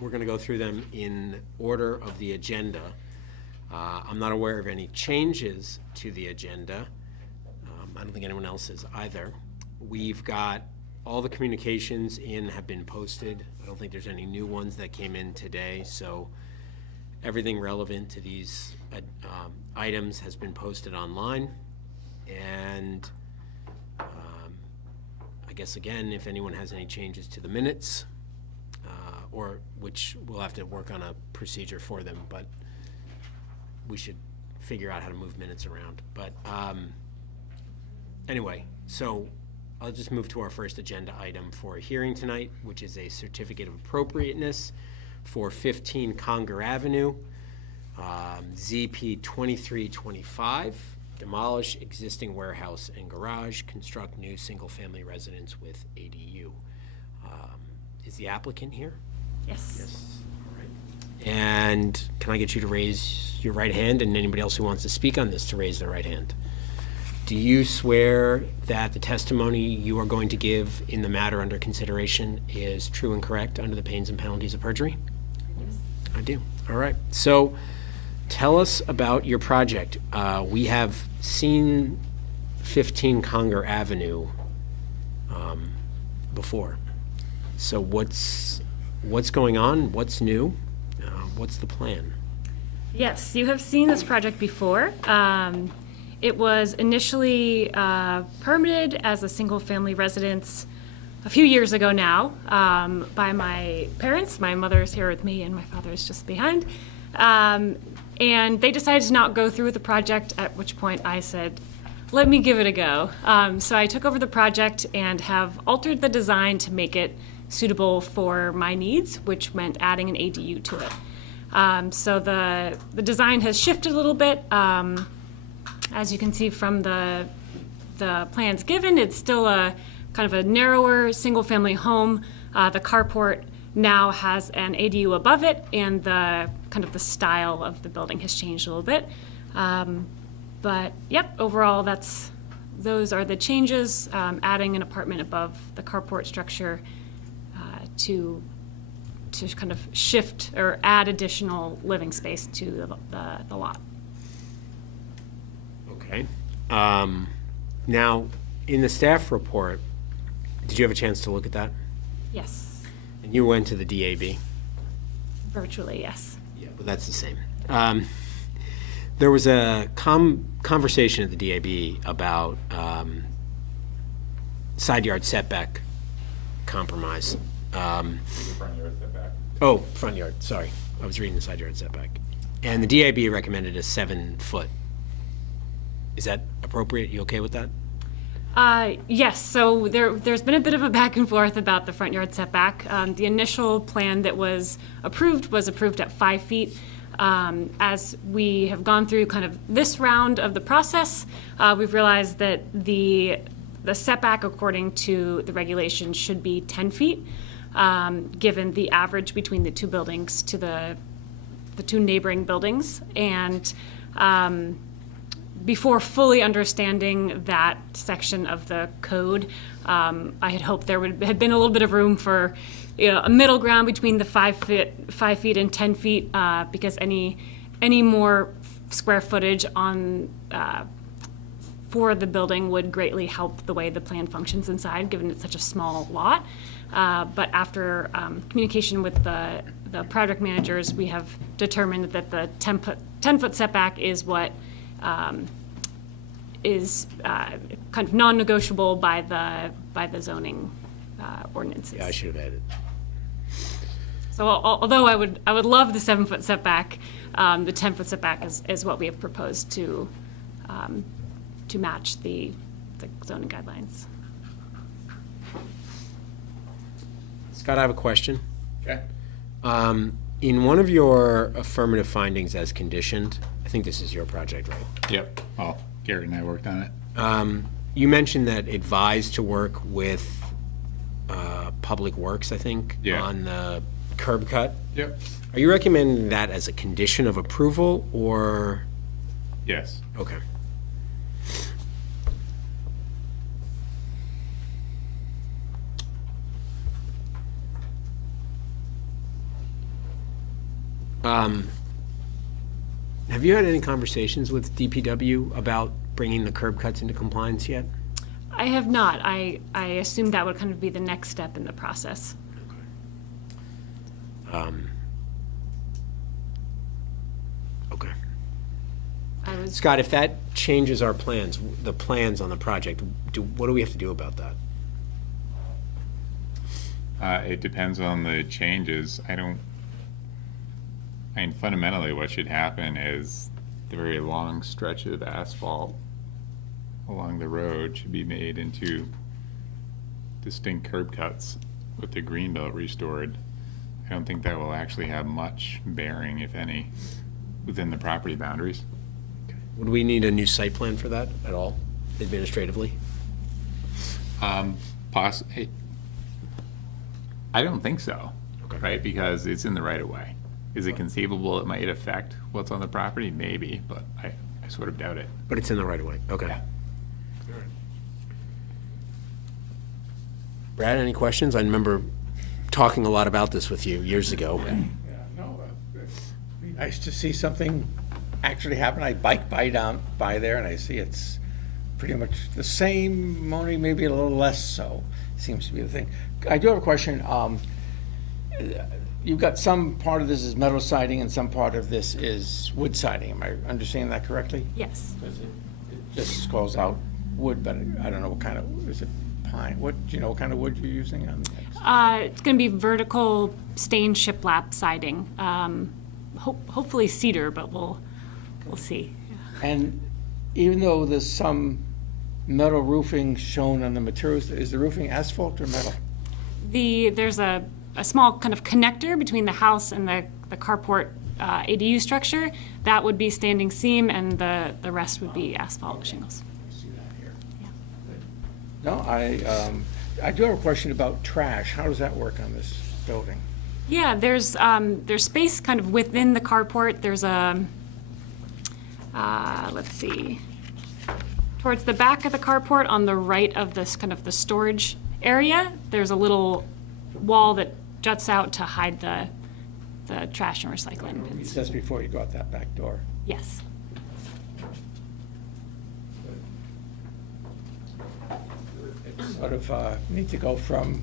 We're going to go through them in order of the agenda. I'm not aware of any changes to the agenda. I don't think anyone else is either. We've got all the communications have been posted. I don't think there's any new ones that came in today, so everything relevant to these items has been posted online. And I guess, again, if anyone has any changes to the minutes, or which we'll have to work on a procedure for them, but we should figure out how to move minutes around. But anyway, so I'll just move to our first agenda item for a hearing tonight, which is a certificate of appropriateness for 15 Conger Avenue, ZP 2325, demolish existing warehouse and garage, construct new single-family residence with ADU. Is the applicant here? Yes. Yes. All right. And can I get you to raise your right hand, and anybody else who wants to speak on this to raise their right hand? Do you swear that the testimony you are going to give in the matter under consideration is true and correct under the pains and penalties of perjury? Yes. I do. All right. So tell us about your project. We have seen 15 Conger Avenue before. So what's going on? What's new? What's the plan? Yes, you have seen this project before. It was initially permitted as a single-family residence a few years ago now by my parents. My mother is here with me and my father is just behind. And they decided to not go through with the project, at which point I said, let me give it a go. So I took over the project and have altered the design to make it suitable for my needs, which meant adding an ADU to it. So the design has shifted a little bit. As you can see from the plans given, it's still a kind of a narrower single-family home. The carport now has an ADU above it, and the kind of the style of the building has changed a little bit. But yep, overall, those are the changes. Adding an apartment above the carport structure to kind of shift or add additional living space to the lot. Okay. Now, in the staff report, did you have a chance to look at that? Yes. And you went to the DAB? Virtually, yes. Yeah, but that's the same. There was a conversation at the DAB about side yard setback compromise. Front yard setback. Oh, front yard, sorry. I was reading the side yard setback. And the DAB recommended a 7-foot. Is that appropriate? You okay with that? Yes, so there's been a bit of a back and forth about the front yard setback. The initial plan that was approved at 5 feet. As we have gone through kind of this round of the process, we've realized that the setback according to the regulations should be 10 feet, given the average between the two buildings to the two neighboring buildings. And before fully understanding that section of the code, I had hoped there had been a little bit of room for a middle ground between the 5 feet and 10 feet, because any more square footage on for the building would greatly help the way the plan functions inside, given it's such a small lot. But after communication with the project managers, we have determined that the 10-foot setback is what is kind of non-negotiable by the zoning ordinances. Yeah, I should have added. So although I would love the 7-foot setback, the 10-foot setback is what we have proposed to match the zoning guidelines. Scott, I have a question. Okay. In one of your affirmative findings as conditioned, I think this is your project, right? Yep. Oh, Gary and I worked on it. You mentioned that advised to work with Public Works, I think, Yeah. on the curb cut. Yep. Are you recommending that as a condition of approval, or? Yes. Okay. Have you had any conversations with DPW about bringing the curb cuts into compliance yet? I have not. I assumed that would kind of be the next step in the process. Okay. I was Scott, if that changes our plans, the plans on the project, what do we have to do about that? It depends on the changes. I mean, fundamentally, what should happen is the very long stretch of asphalt along the road should be made into distinct curb cuts with the green belt restored. I don't think that will actually have much bearing, if any, within the property boundaries. Would we need a new site plan for that at all, administratively? I don't think so, Okay. right? Because it's in the right of way. Is it conceivable it might affect what's on the property? Maybe, but I sort of doubt it. But it's in the right of way, okay. Yeah. Brad, any questions? I remember talking a lot about this with you years ago. Yeah, no, it'd be nice to see something actually happen. I bike by there and I see it's pretty much the same, only maybe a little less so, seems to be the thing. I do have a question. You've got some part of this is metal siding and some part of this is wood siding. Am I understanding that correctly? yes. Because it just calls out wood, but I don't know what kind of, is it pine? Do you know what kind of wood you're using on this? It's going to be vertical stained shiplap siding. Hopefully cedar, but we'll see. And even though there's some metal roofing shown on the materials, is the roofing asphalt or metal? There's a small kind of connector between the house and the carport ADU structure. That would be standing seam, and the rest would be asphalt shingles. I see that here. No, I do have a question about trash. How does that work on this building? Yeah, there's space kind of within the carport. There's a, let's see, towards the back of the carport on the right of this kind of the storage area, there's a little wall that juts out to hide the trash and recycling bins. Just before you go out that back door. Yes. Sort of need to go from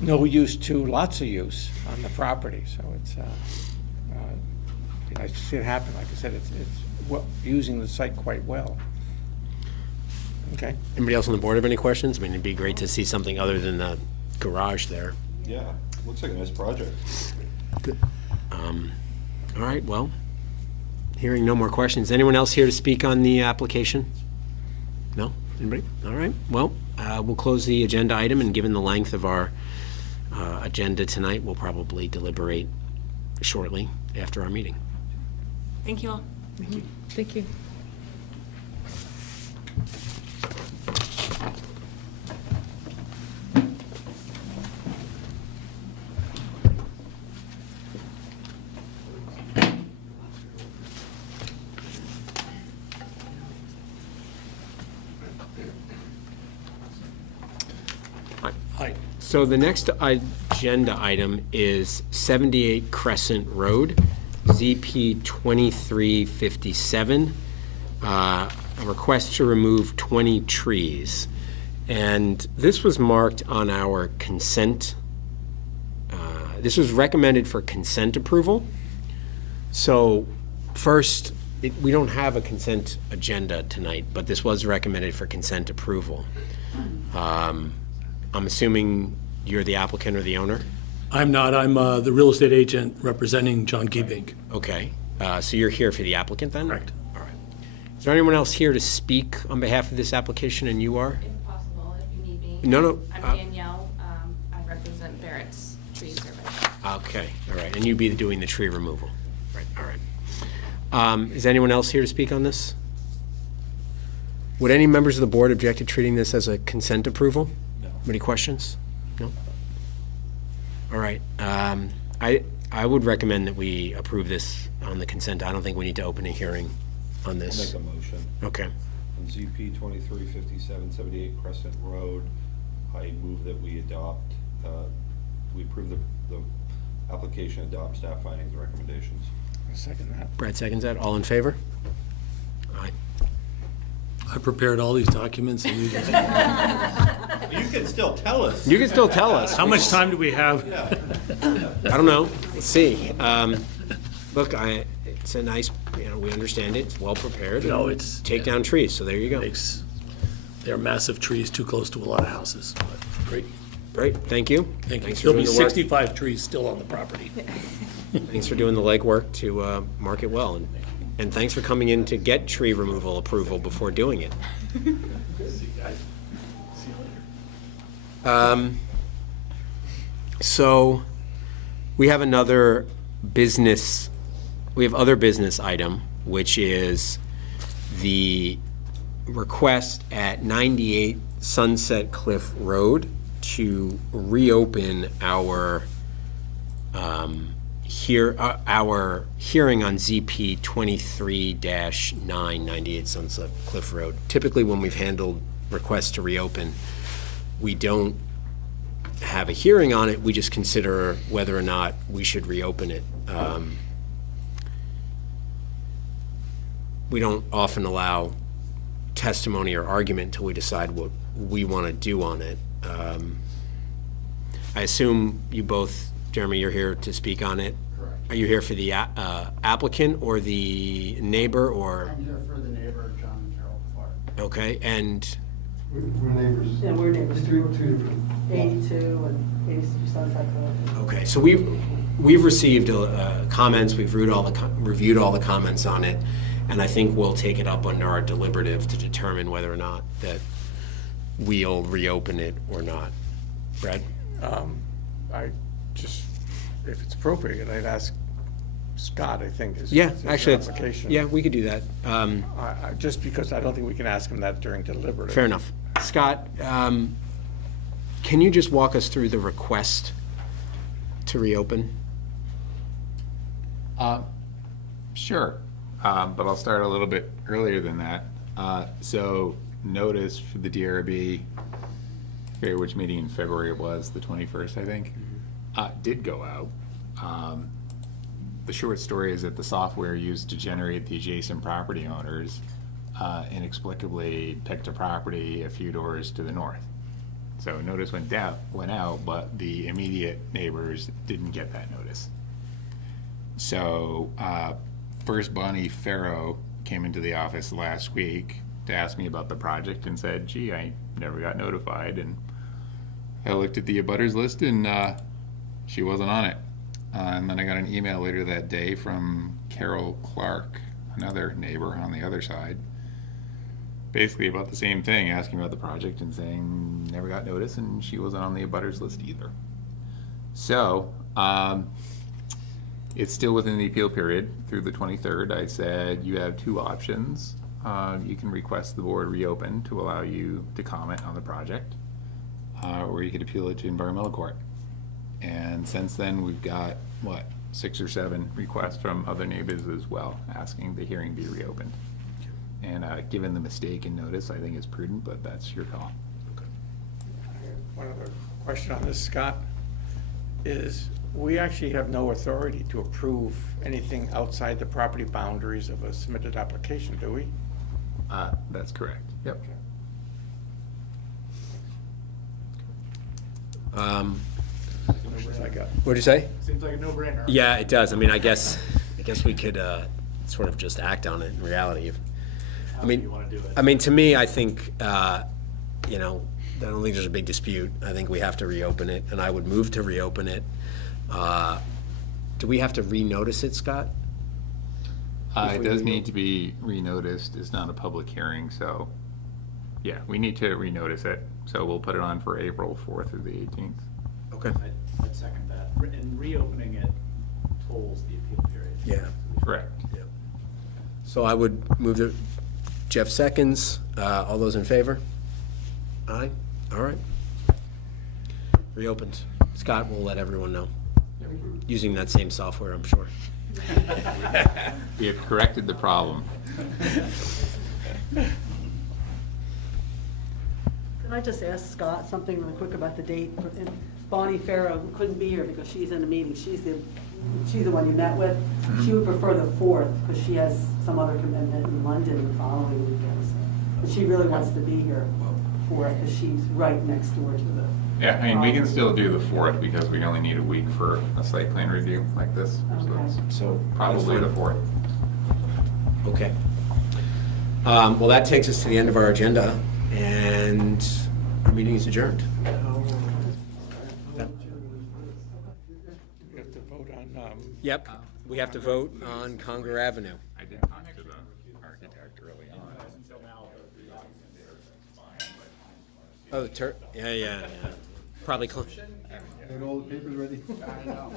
no use to lots of use on the property, so it's be nice to see it happen. Like I said, it's using the site quite well. Okay. Anybody else on the board have any questions? I mean, it'd be great to see something other than the garage there. Yeah, looks like a nice project. All right, well, hearing no more questions. Anyone else here to speak on the application? No? Anybody? All right, well, we'll close the agenda item, and given the length of our agenda tonight, we'll probably deliberate shortly after our meeting. Thank you all. Thank you. So the next agenda item is 78 Crescent Road, ZP 2357, a request to remove 20 trees. And this was marked on our consent, this was recommended for consent approval. So first, we don't have a consent agenda tonight, but this was recommended for consent approval. I'm assuming you're the applicant or the owner? I'm not. I'm the real estate agent representing John Giebink. Okay, so you're here for the applicant then? Correct. All right. Is there anyone else here to speak on behalf of this application, and you are? If possible, if you need me. No. I'm Danielle. I represent Barrett's tree service. Okay, all right, and you'd be doing the tree removal? Right, all right. Is anyone else here to speak on this? Would any members of the board object to treating this as a consent approval? No. Any questions? No? All right, I would recommend that we approve this on the consent. I don't think we need to open a hearing on I'll this. make a motion. Okay, On ZP 2357, 78 Crescent Road, I move that we approve the application, adopt staff findings and recommendations. Second that. Brad seconds that. All in favor? Aye. I prepared all these documents and you just, You can still tell us. You can still tell us. how much time do we have? I don't know. Let's see. Look, it's a nice, we understand it. It's well prepared. No, it's. Take down trees, so there you go. They're massive trees too close to a lot of houses. But Great, Great, thank you. thank you. Thanks for There'll be doing the work. 65 trees still on the property. Thanks for doing the legwork to mark it well, and thanks for coming in to get tree removal approval before doing it. So, we have other business item, which is the request at 98 Sunset Cliff Road to reopen our our hearing on ZP 23-9, 98 Sunset Cliff Road. Typically, when we've handled requests to reopen, we don't have a hearing on it, we just consider whether or not we should reopen it. We don't often allow testimony or argument until we decide what we want to do on it. I assume you both, Jeremy, you're here to speak on it? Correct. Are you here for the applicant or the neighbor, or? I'm here for the neighbor, John and Carol Clark. Okay, and, We're neighbors. Yeah, we're neighbors. Two different. 82 and 86 Sunset Cliff. okay, so we've received comments, we've reviewed all the comments on it, and I think we'll take it up under our deliberative to determine whether or not that we'll reopen it or not. Brad? I just, if it's appropriate, I'd ask Scott, I think, is Yeah, is actually, the application. yeah, we could do that. Just because I don't think we can ask him that during deliberative. Fair enough. Scott, can you just walk us through the request to reopen? Sure, but I'll start a little bit earlier than that. So notice for the DRB, I forget which meeting in February it was, the 21st, I think, did go out. The short story is that the software used to generate the adjacent property owners inexplicably picked a property a few doors to the north. So notice went out, but the immediate neighbors didn't get that notice. So first Bonnie Farrow came into the office last week to ask me about the project and said, gee, I never got notified. And I looked at the abutters list and she wasn't on it. And then I got an email later that day from Carol Clark, another neighbor on the other side, basically about the same thing, asking about the project and saying never got notice, and she wasn't on the abutters list either. So it's still within the appeal period through the 23rd. I said you have two options. You can request the board reopen to allow you to comment on the project, or you could appeal it to environmental court. And since then, we've got, 6 or 7 requests from other neighbors as well, asking the hearing be reopened. And given the mistake in notice, I think it's prudent, but that's your call. One other question on this, Scott, is we actually have no authority to approve anything outside the property boundaries of a submitted application, do we? That's correct. Yep. I got. What'd you say? Seems like a no-brainer. Yeah, it does. I mean, I guess we could sort of just act on it in reality. However you want to do it. I mean, to me, I think, I don't think there's a big dispute. I think we have to reopen it, and I would move to reopen it. Do we have to renotice it, Scott? It does need to be renoticed. It's not a public hearing, so, yeah, we need to renotice it. So we'll put it on for April 4th through the 18th. Okay. I'd second that. And reopening it tolls the appeal period. Yeah. Correct. So I would move to, Jeff seconds. All those in favor? Aye. All right. Reopened. Scott will let everyone know. Using that same software, I'm sure. We have corrected the problem. Can I just ask Scott something really quick about the date? And Bonnie Farrow couldn't be here because she's in a meeting. She's the she's the one you met with. She would prefer the 4th, because she has some other commitment in London the following weekend. So. But she really wants to be here for it, because she's right next door to the. Yeah, I mean, we can still do the 4th because we only need a week for a site plan review like this. So Okay. it's So probably the 4th. Okay. Well, that takes us to the end of our agenda, and our meeting is adjourned. We have to vote on, Yep, we have to vote on Conger Avenue. I did talk to the architect early on. Oh, yeah. Probably. Had all the papers ready? I know.